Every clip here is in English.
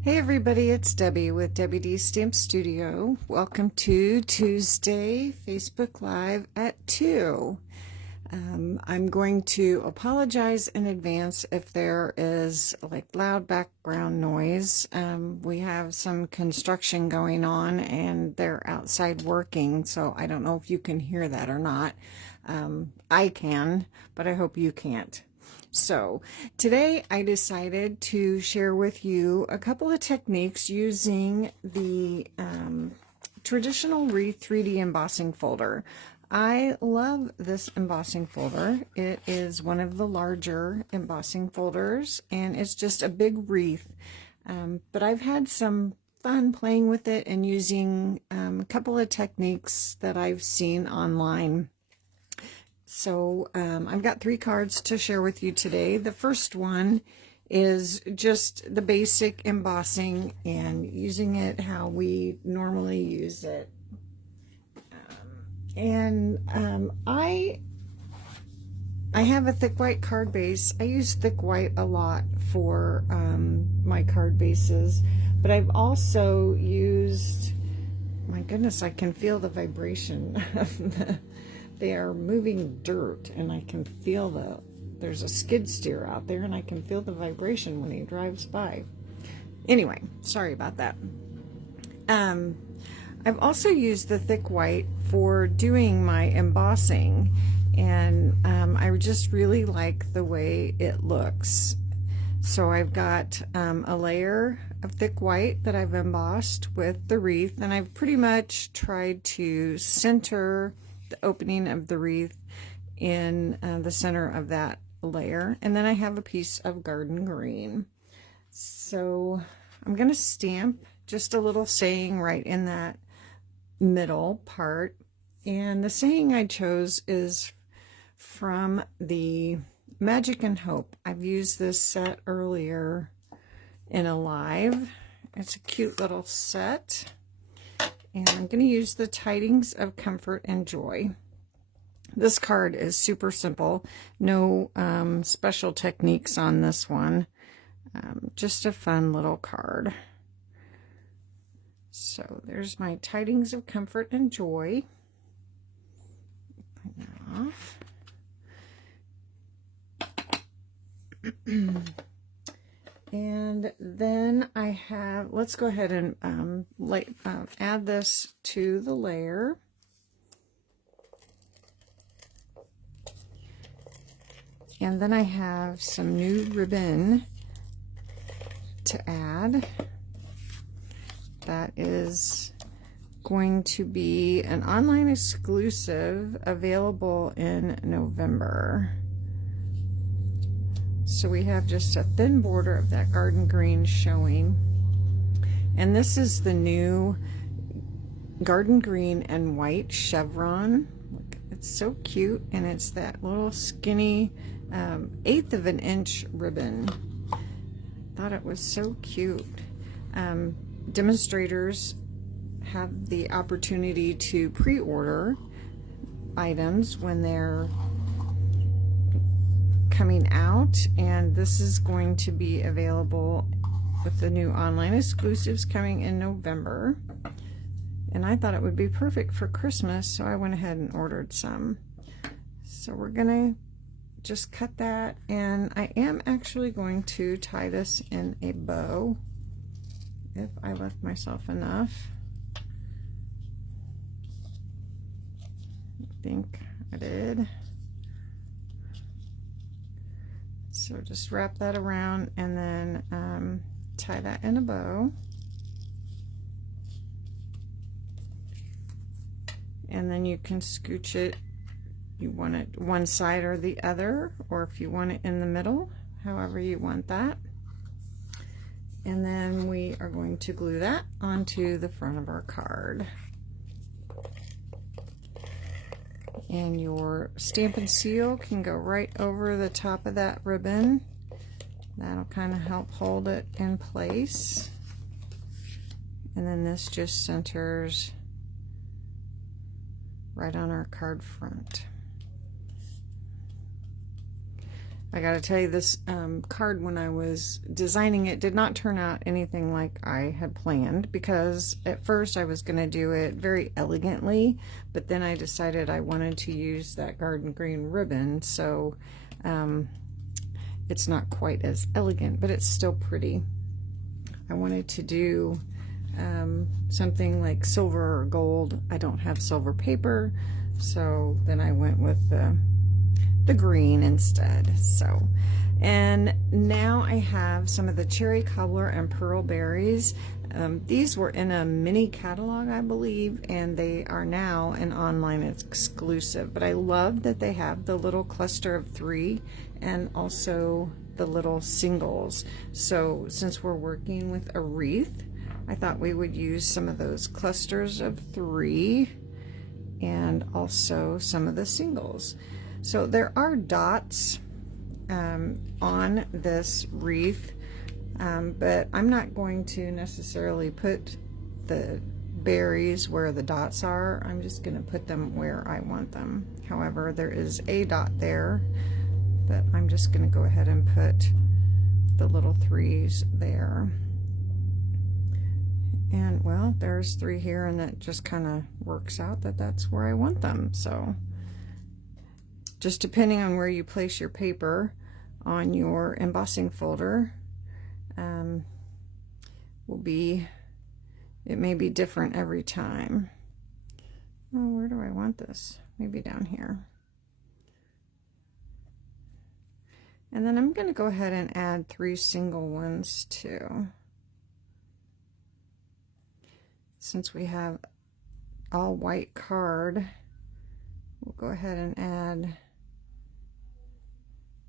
Hey everybody, it's Debbie with Debbie D Stamp Studio. Welcome to Tuesday Facebook Live at 2. I'm going to apologize in advance if there is like loud background noise. We have some construction going on and they're outside working, so I don't know if you can hear that or not. I can, but I hope you can't. So today I decided to share with you a couple of techniques using the Traditional Wreath 3D embossing folder. I love this embossing folder. It is one of the larger embossing folders and it's just a big wreath. But I've had some fun playing with it and using a couple of techniques that I've seen online. So I've got 3 cards to share with you today. The first one is just the basic embossing and using it how we normally use it. I have a thick white card base. I use thick white a lot for my card bases, but I've also used, my goodness, I can feel the vibration of they are moving dirt, and I can feel there's a skid steer out there, and I can feel the vibration when he drives by. Anyway, sorry about that. I've also used the thick white for doing my embossing, and I just really like the way it looks. So I've got a layer of thick white that I've embossed with the wreath, and I've pretty much tried to center the opening of the wreath in the center of that layer. And then I have a piece of garden green. So I'm going to stamp just a little saying right in that middle part. And the saying I chose is from the Magic and Hope. I've used this set earlier in a live. It's a cute little set. And I'm going to use the Tidings of Comfort and Joy. This card is super simple. No special techniques on this one. Just a fun little card. So there's my Tidings of Comfort and Joy. Put that off. And then I have, let's go ahead and add this to the layer. And then I have some new ribbon to add. That is going to be an online exclusive available in November. So we have just a thin border of that garden green showing. And this is the new garden green and white chevron. Look, it's so cute, and it's that little skinny 1/8 of an inch ribbon. Thought it was so cute. Demonstrators have the opportunity to pre-order items when they're coming out, and this is going to be available with the new online exclusives coming in November. And I thought it would be perfect for Christmas, so I went ahead and ordered some. So we're gonna just cut that, and I am actually going to tie this in a bow if I left myself enough. I think I did. So just wrap that around and then tie that in a bow. And then you can scooch it. You want it one side or the other, or if you want it in the middle, however you want that. And then we are going to glue that onto the front of our card. And your Stampin' Seal can go right over the top of that ribbon. That'll kind of help hold it in place. And then this just centers right on our card front. I gotta tell you, this card, when I was designing it, did not turn out anything like I had planned, because at first I was gonna do it very elegantly, but then I decided I wanted to use that garden green ribbon, so it's not quite as elegant, but it's still pretty. I wanted to do something like silver or gold. I don't have silver paper, so then I went with the green instead. So, and now I have some of the cherry cobbler and pearl berries. These were in a mini catalog, I believe, and they are now an online exclusive, but I love that they have the little cluster of 3 and also the little singles. So since we're working with a wreath, I thought we would use some of those clusters of 3 and also some of the singles. So there are dots on this wreath, but I'm not going to necessarily put the berries where the dots are. I'm just going to put them where I want them. However, there is a dot there, but I'm just going to go ahead and put the little 3s there. And well, there's 3 here, and that just kind of works out that that's where I want them. So just depending on where you place your paper on your embossing folder, it may be different every time. Oh, where do I want this? Maybe down here. And then I'm going to go ahead and add 3 single ones too. Since we have all white card, we'll go ahead and add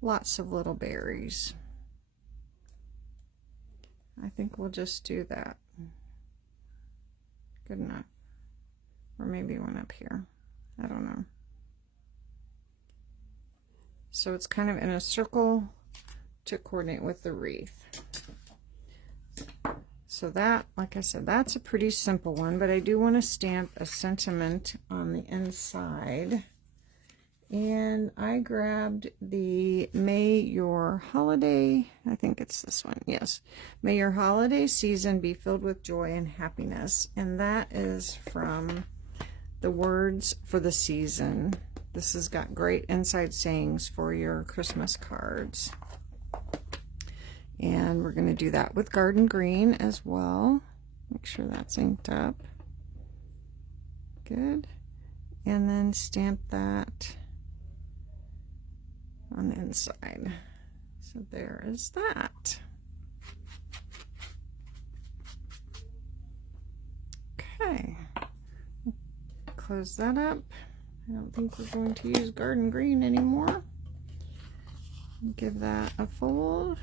lots of little berries. I think we'll just do that. Good enough. Or maybe one up here. I don't know. So it's kind of in a circle to coordinate with the wreath. So that, like I said, that's a pretty simple one, but I do want to stamp a sentiment on the inside. And I grabbed the May Your Holiday, I think it's this one, yes. May your holiday season be filled with joy and happiness. And that is from the Words for the Season. This has got great inside sayings for your Christmas cards. And we're going to do that with garden green as well. Make sure that's inked up. Good. And then stamp that on the inside. So there is that. Okay. Close that up. I don't think we're going to use garden green anymore. Give that a fold.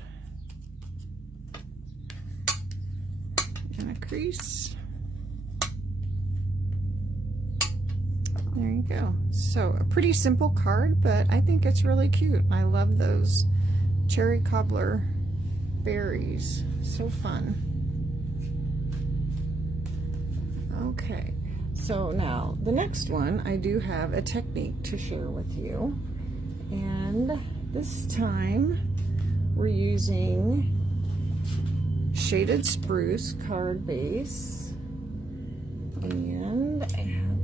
And a crease. There you go. So a pretty simple card, but I think it's really cute. I love those cherry cobbler berries. So fun. Okay, so now the next one, I do have a technique to share with you. And this time we're using Shaded Spruce card base, and I have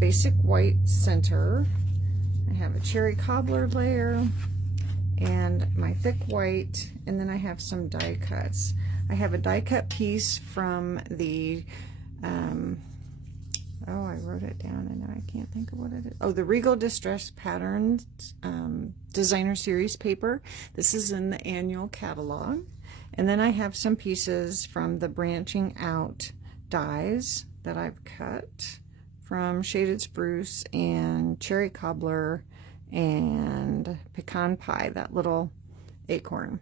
basic white center. I have a cherry cobbler layer and my thick white, and then I have some die cuts. I have a die cut piece from the oh, I wrote it down and now I can't think of what it is. Oh, the Regal Distress Patterns Designer Series paper. This is in the annual catalog. And then I have some pieces from the Branching Out dies that I've cut from Shaded Spruce and Cherry Cobbler and Pecan Pie, that little acorn.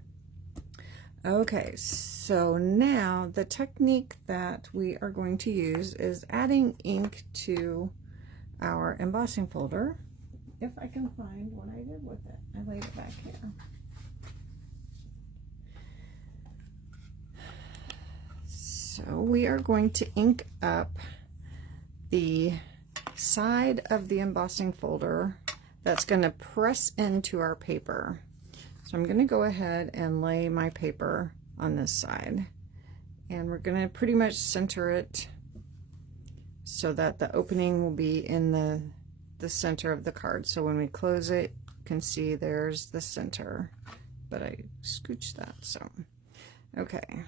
Okay, so now the technique that we are going to use is adding ink to our embossing folder. If I can find what I did with it. I laid it back here. So we are going to ink up the side of the embossing folder that's going to press into our paper. So I'm going to go ahead and lay my paper on this side, and we're going to pretty much center it so that the opening will be in the center of the card. So when we close it, you can see there's the center, but I scooched that. So okay,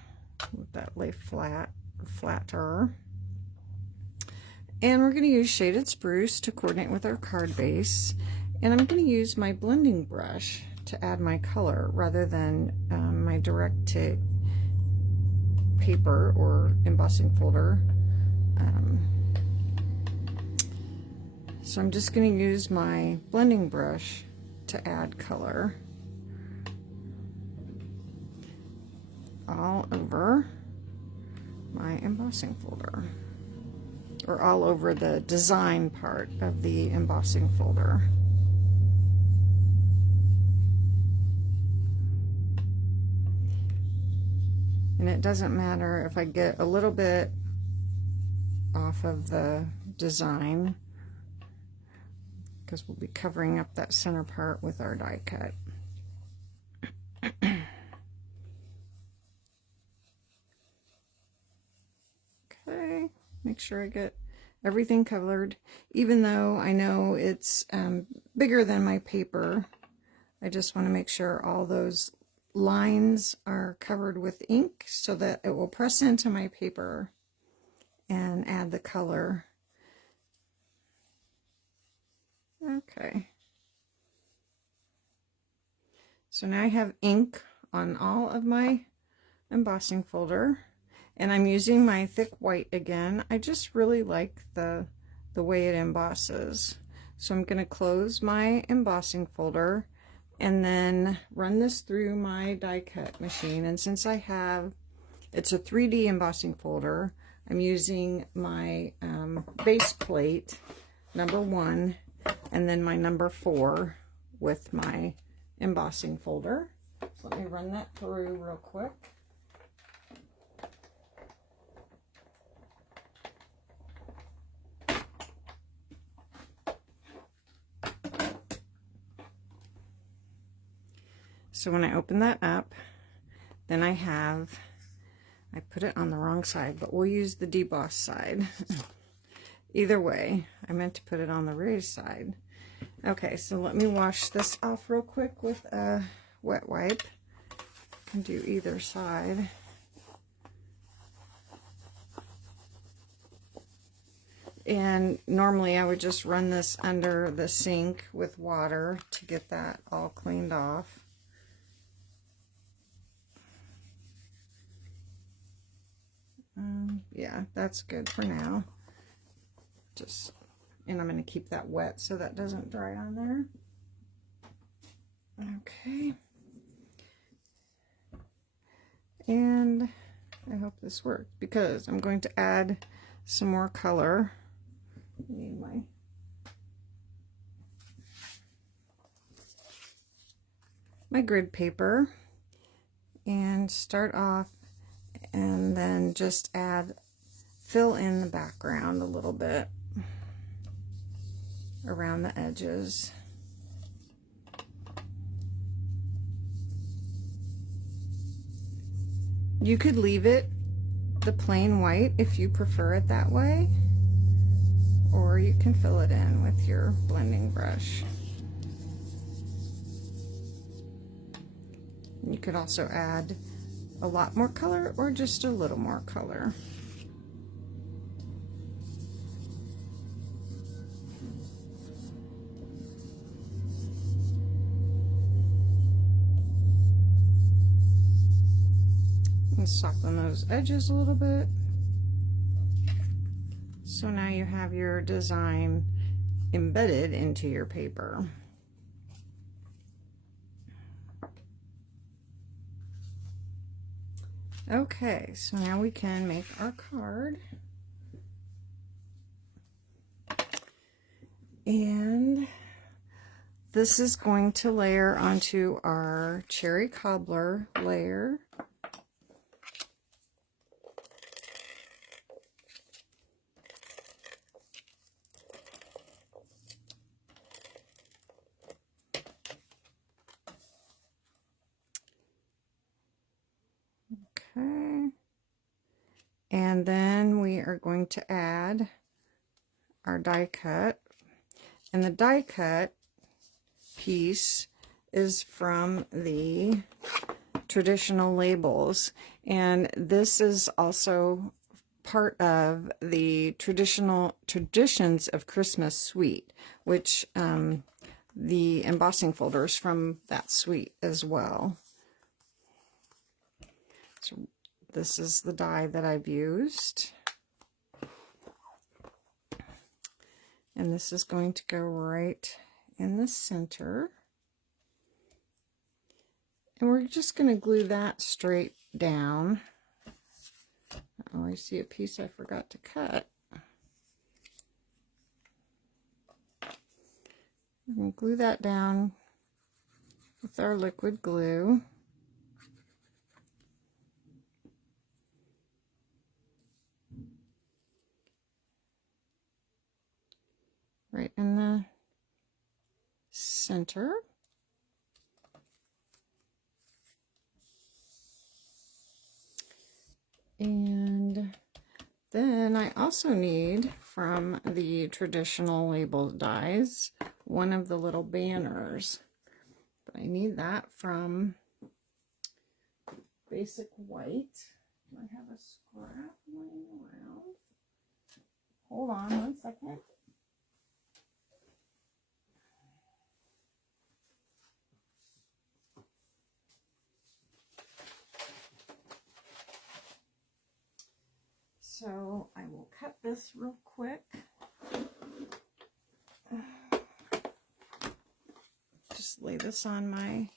let that lay flatter. And we're going to use Shaded Spruce to coordinate with our card base, and I'm going to use my blending brush to add my color rather than my direct to paper or embossing folder. So I'm just going to use my blending brush to add color all over my embossing folder, or all over the design part of the embossing folder. And it doesn't matter if I get a little bit off of the design, because we'll be covering up that center part with our die cut. Okay, make sure I get everything colored. Even though I know it's bigger than my paper, I just want to make sure all those lines are covered with ink so that it will press into my paper and add the color. Okay. So now I have ink on all of my embossing folder, and I'm using my thick white again. I just really like the way it embosses. So I'm going to close my embossing folder and then run this through my die cut machine. And since it's a 3D embossing folder, I'm using my base plate number 1 and then my number 4 with my embossing folder. So let me run that through real quick. So when I open that up, then I put it on the wrong side, but we'll use the deboss side. Either way, I meant to put it on the raised side. Okay, so let me wash this off real quick with a wet wipe. I can do either side. And normally I would just run this under the sink with water to get that all cleaned off. Yeah, that's good for now. And I'm going to keep that wet so that doesn't dry on there. Okay. And I hope this worked, because I'm going to add some more color. I need my grid paper, and start off and then just fill in the background a little bit around the edges. You could leave it the plain white if you prefer it that way, or you can fill it in with your blending brush. You could also add a lot more color or just a little more color. And soften those edges a little bit. So now you have your design embedded into your paper. Okay, so now we can make our card. And this is going to layer onto our cherry cobbler layer. Okay. And then we are going to add our die cut. And the die cut piece is from the traditional labels. And this is also part of the Traditions of Christmas suite, which the embossing folder is from that suite as well. So this is the die that I've used. And this is going to go right in the center. And we're just going to glue that straight down. Oh, I see a piece I forgot to cut. We're going to glue that down with our liquid glue. Right in the center. And then I also need, from the traditional label dies, one of the little banners. But I need that from Basic White. I have a scrap laying around. Hold on 1 second. So I will cut this real quick. Just lay this on my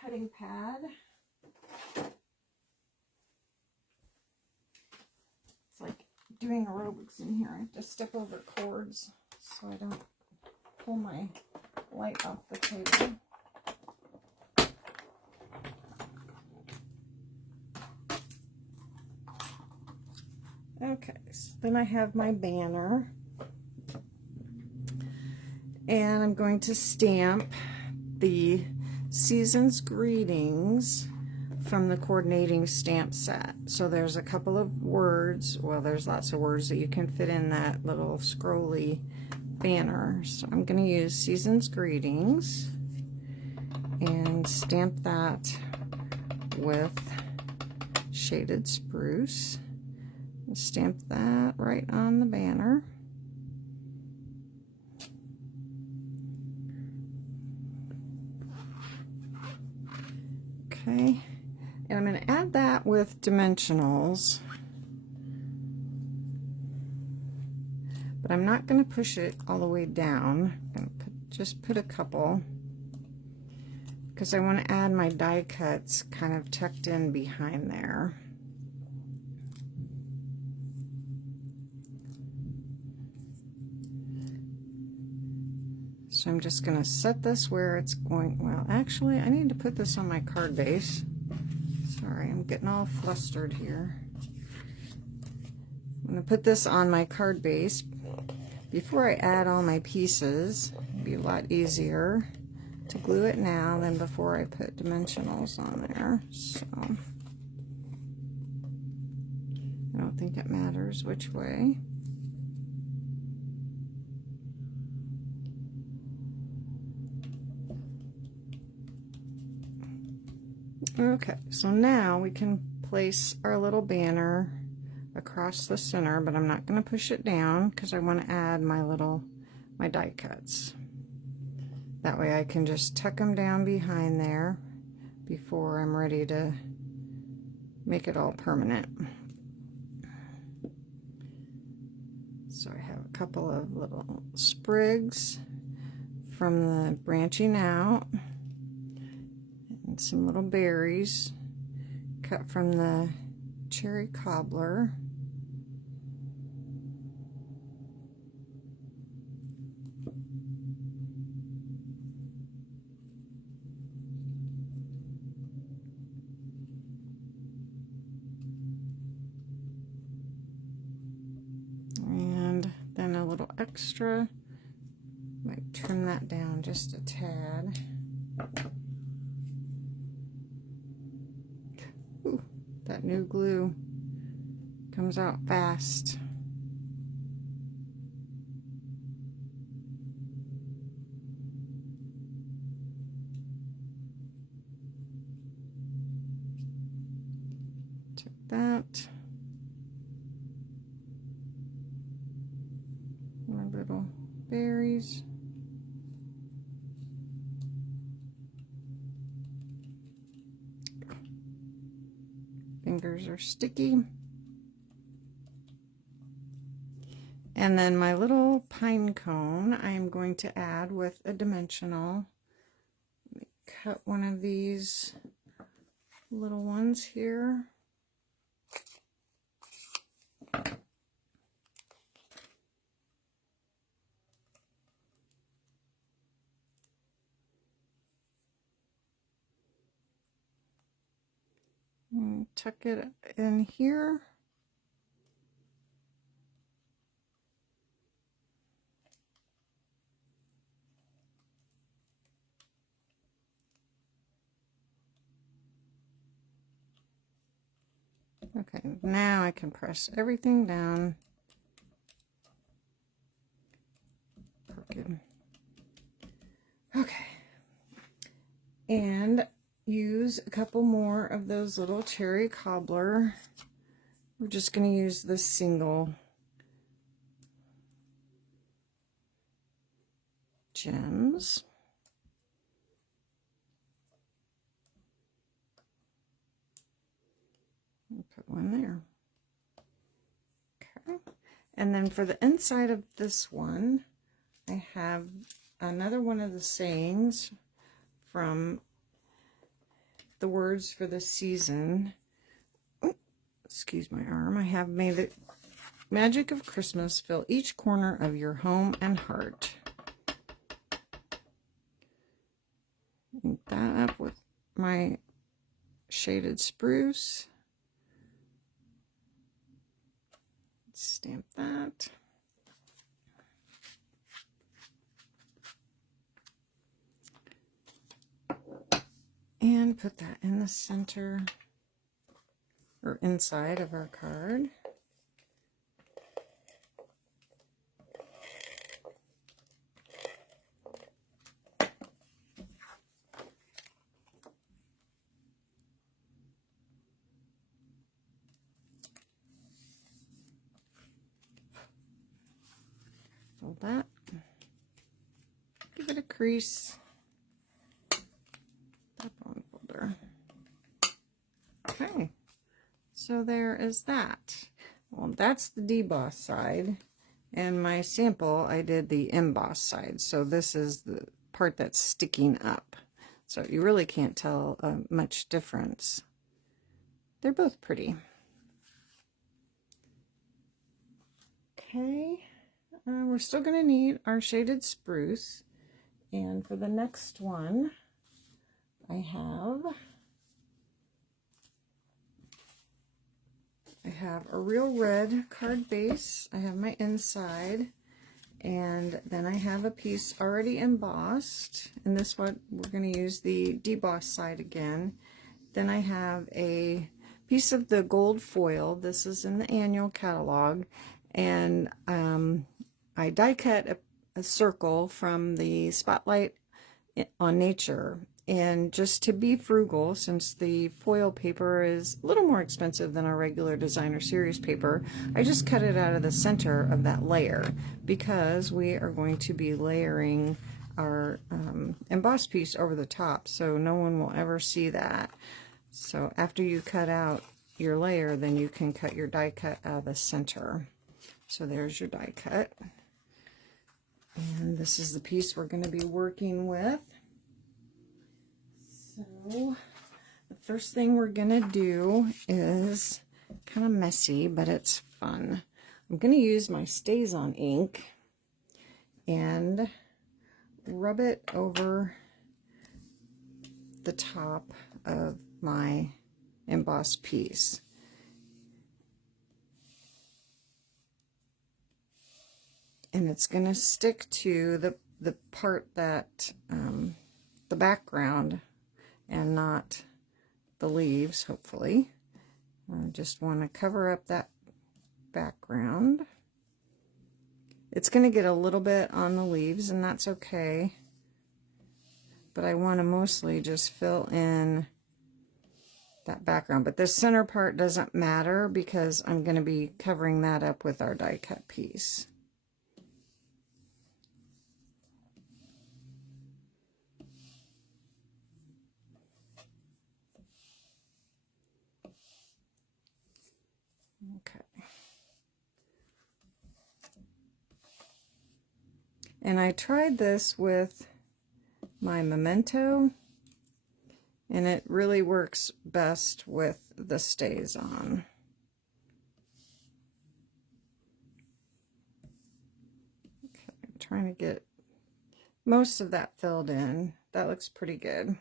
cutting pad. It's like doing aerobics in here. I have to step over cords so I don't pull my light off the table. Okay, so then I have my banner, and I'm going to stamp the Season's Greetings from the coordinating stamp set. So there's a couple of words, well, there's lots of words that you can fit in that little scrolly banner. So I'm going to use Season's Greetings and stamp that with shaded spruce. Stamp that right on the banner. Okay, and I'm going to add that with dimensionals, but I'm not going to push it all the way down. I'm going to just put a couple, because I want to add my die cuts kind of tucked in behind there. So I'm just going to set this where it's going. Well, actually, I need to put this on my card base. Sorry, I'm getting all flustered here. I'm going to put this on my card base before I add all my pieces. It'll be a lot easier to glue it now than before I put dimensionals on there. So I don't think it matters which way. Okay, so now we can place our little banner across the center, but I'm not going to push it down because I want to add my die cuts. That way I can just tuck them down behind there before I'm ready to make it all permanent. So I have a couple of little sprigs from the branching out. And some little berries cut from the cherry cobbler. And then a little extra. Might trim that down just a tad. That new glue comes out fast. Take that. My little berries. Fingers are sticky. And then my little pine cone I'm going to add with a dimensional. Let me cut one of these little ones here. And tuck it in here. Okay, now I can press everything down. Okay, and use a couple more of those little cherry cobbler. We're just going to use the single gems. Put one there. Okay, and then for the inside of this one, I have another one of the sayings from the words for the season. Oh, excuse my arm. I have made the magic of Christmas fill each corner of your home and heart. Ink that up with my shaded spruce. Stamp that. And put that in the center or inside of our card. Fold that. Give it a crease. Stampin' folder. Okay, so there is that. Well, that's the deboss side, and my sample I did the emboss side. So this is the part that's sticking up. So you really can't tell much difference. They're both pretty. Okay, we're still going to need our shaded spruce, and for the next one, I have a real red card base. I have my inside, and then I have a piece already embossed, and this one we're going to use the deboss side again. Then I have a piece of the gold foil. This is in the annual catalog, and I die cut a circle from the Spotlight on Nature. And just to be frugal, since the foil paper is a little more expensive than our regular designer series paper, I just cut it out of the center of that layer, because we are going to be layering our embossed piece over the top, so no one will ever see that. So after you cut out your layer, then you can cut your die cut out of the center. So there's your die cut. And this is the piece we're going to be working with. So the first thing we're going to do is kind of messy, but it's fun. I'm going to use my StazOn ink and rub it over the top of my embossed piece. And it's going to stick to the part that, the background, and not the leaves, hopefully. I just want to cover up that background. It's going to get a little bit on the leaves, and that's okay. But I want to mostly just fill in that background. But this center part doesn't matter because I'm going to be covering that up with our die cut piece. Okay. And I tried this with my Memento, and it really works best with the stays on. Okay, I'm trying to get most of that filled in. That looks pretty good.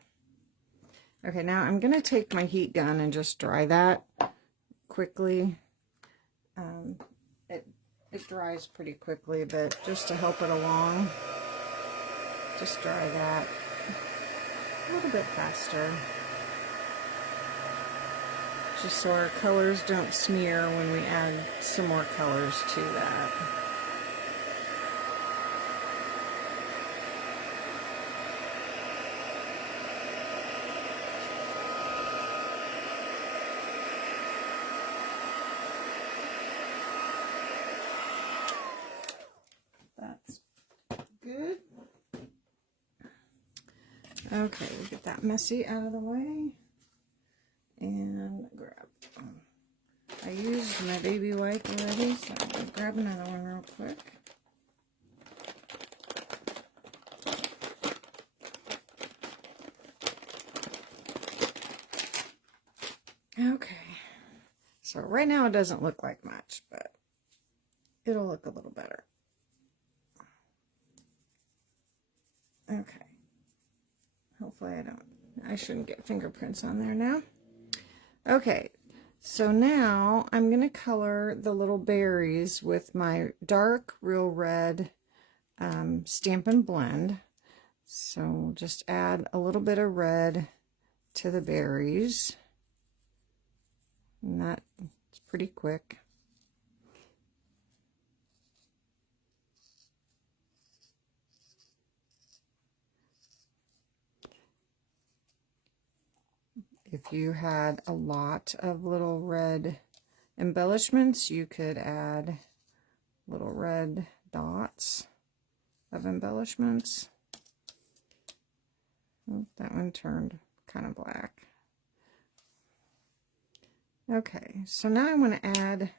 Okay, now I'm going to take my heat gun and just dry that quickly. It dries pretty quickly, but just to help it along, just dry that a little bit faster. Just so our colors don't smear when we add some more colors to that. That's good. Okay, we'll get that messy out of the way. And grab, I used my baby wipe already, so I'm going to grab another one real quick. Okay, so right now it doesn't look like much, but it'll look a little better. Okay, hopefully I shouldn't get fingerprints on there now. Okay, so now I'm going to color the little berries with my dark Real Red Stampin' Blend. So just add a little bit of red to the berries. And that's pretty quick. If you had a lot of little red embellishments, you could add little red dots of embellishments. Oh, that one turned kind of black. Okay, so now I want to add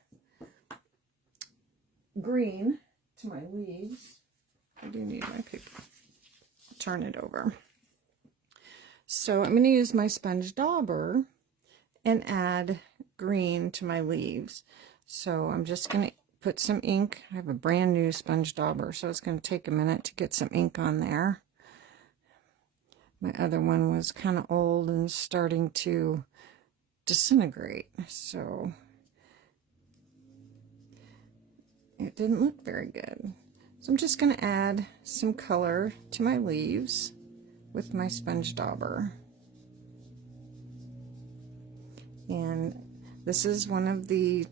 green to my leaves. I do need my paper. I'll turn it over. So I'm going to use my sponge dauber and add green to my leaves. So I'm just going to put some ink. I have a brand new sponge dauber, so it's going to take a minute to get some ink on there. My other one was kind of old and starting to disintegrate, so it didn't look very good. So I'm just going to add some color to my leaves with my sponge dauber. And this is one of the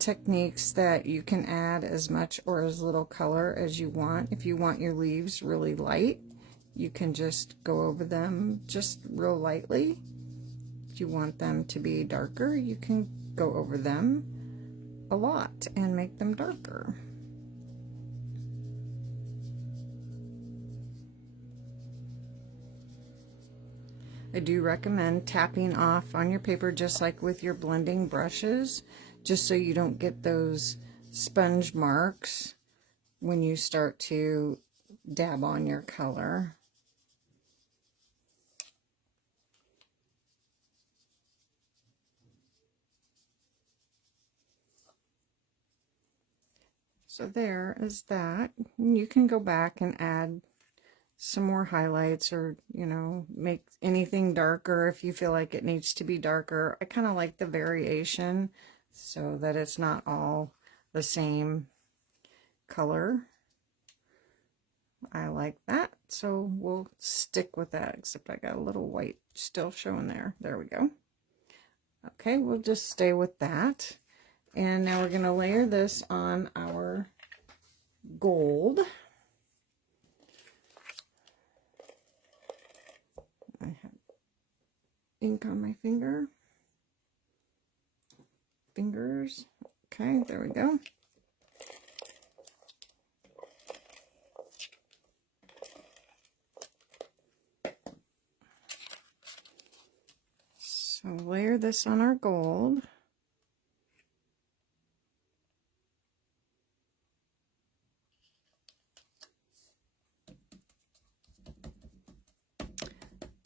techniques that you can add as much or as little color as you want. If you want your leaves really light, you can just go over them just real lightly. If you want them to be darker, you can go over them a lot and make them darker. I do recommend tapping off on your paper just like with your blending brushes, just so you don't get those sponge marks when you start to dab on your color. So there is that. You can go back and add some more highlights, or make anything darker if you feel like it needs to be darker. I kind of like the variation so that it's not all the same color. I like that, so we'll stick with that, except I got a little white still showing there. There we go. Okay, we'll just stay with that. And now we're going to layer this on our gold. I have ink on my fingers. Okay, there we go. So layer this on our gold.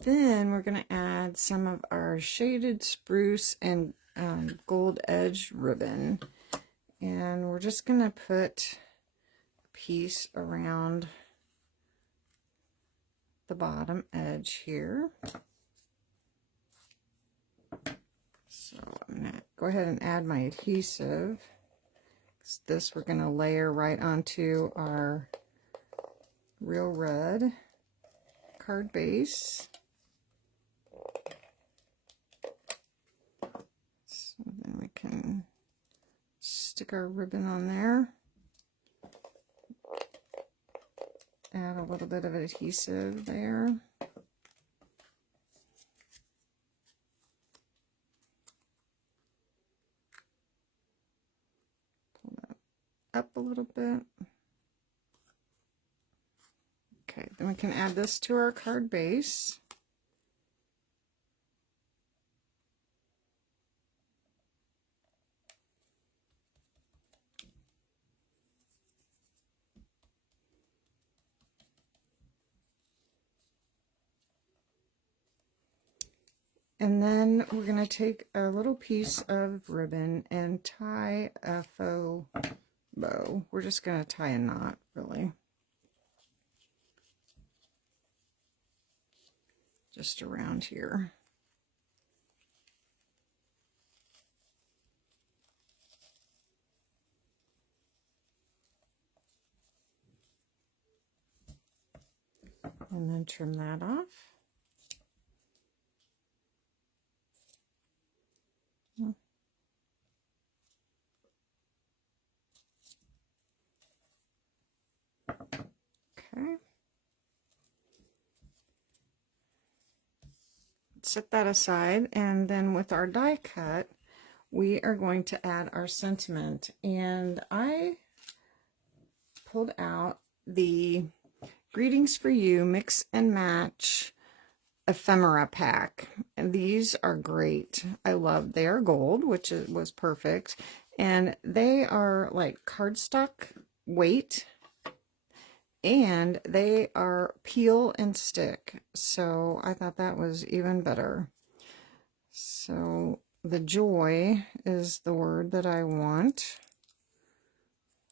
Then we're going to add some of our shaded spruce and gold edge ribbon. And we're just going to put a piece around the bottom edge here. So I'm going to go ahead and add my adhesive. This we're going to layer right onto our Real Red card base. So then we can stick our ribbon on there. Add a little bit of adhesive there. Pull that up a little bit. Okay, then we can add this to our card base. And then we're going to take a little piece of ribbon and tie a faux bow. We're just going to tie a knot, really. Just around here. And then trim that off. Okay. Set that aside, and then with our die cut, we are going to add our sentiment. And I pulled out the Greetings for You Mix and Match ephemera pack, and these are great. I love, they are gold, which was perfect, and they are like cardstock weight, and they are peel and stick, so I thought that was even better. So the joy is the word that I want,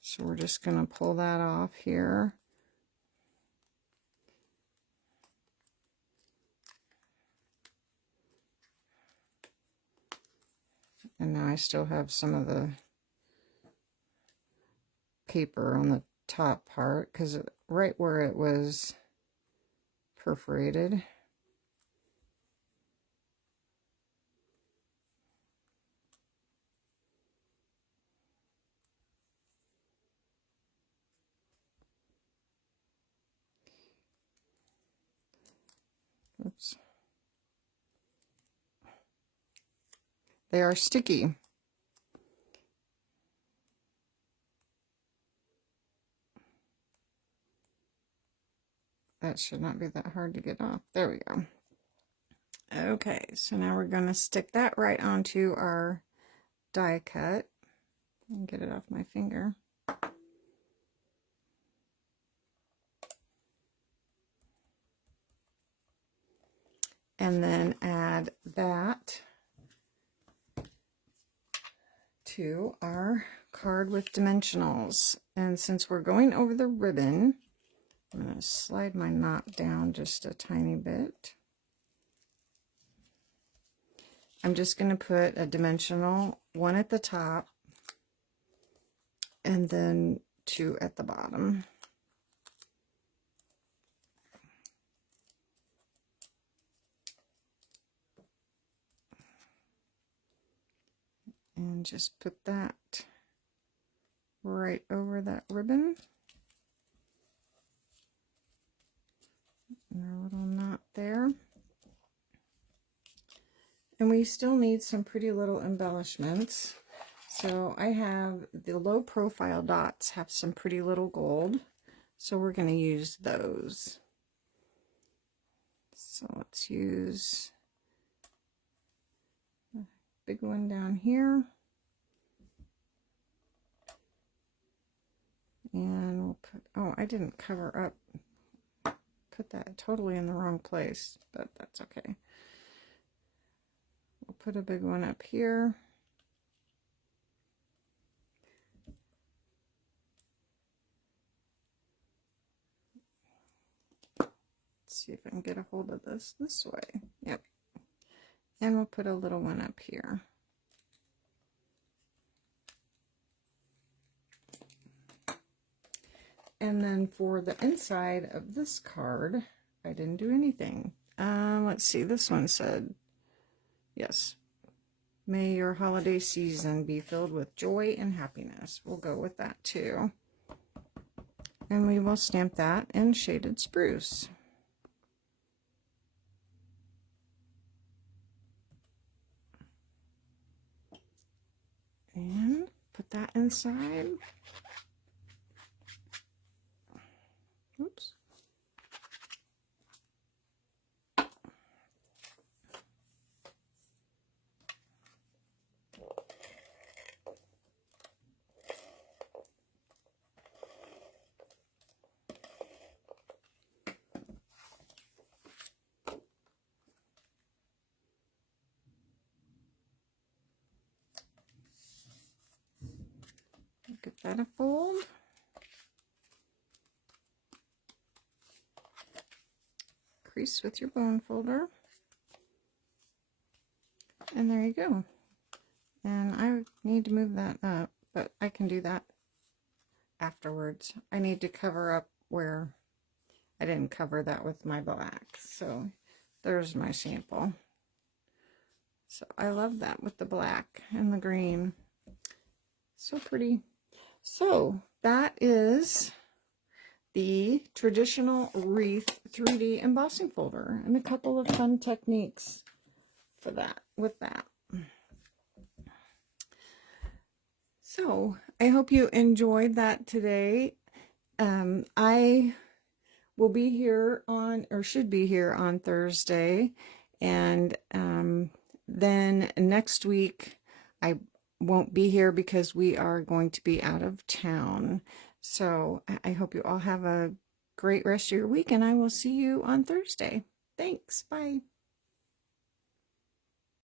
so we're just going to pull that off here. And now I still have some of the paper on the top part, because right where it was perforated. Oops. They are sticky. That should not be that hard to get off. There we go. Okay, so now we're going to stick that right onto our die cut and get it off my finger. And then add that to our card with dimensionals. And since we're going over the ribbon, I'm going to slide my knot down just a tiny bit. I'm just going to put a dimensional, one at the top and then two at the bottom. And just put that right over that ribbon. And a little knot there. And we still need some pretty little embellishments. So I have the low profile dots have some pretty little gold. So we're going to use those. So let's use a big one down here. And we'll put, oh, I didn't cover up, put that totally in the wrong place, but that's okay. We'll put a big one up here. Let's see if I can get a hold of this way. Yep. And we'll put a little one up here. And then for the inside of this card, I didn't do anything. Let's see, this one said, yes, may your holiday season be filled with joy and happiness. We'll go with that too. And we will stamp that in shaded spruce. And put that inside. Oops. Give that a fold. Crease with your bone folder. And there you go. And I need to move that up, but I can do that afterwards. I need to cover up where I didn't cover that with my black. So there's my sample. So I love that with the black and the green. So pretty. So that is the Traditional Wreath 3D embossing folder, and a couple of fun techniques for that, with that. So I hope you enjoyed that today. I will be here on, or should be here on Thursday, and then next week I won't be here because we are going to be out of town. So I hope you all have a great rest of your week, and I will see you on Thursday. Thanks. Bye.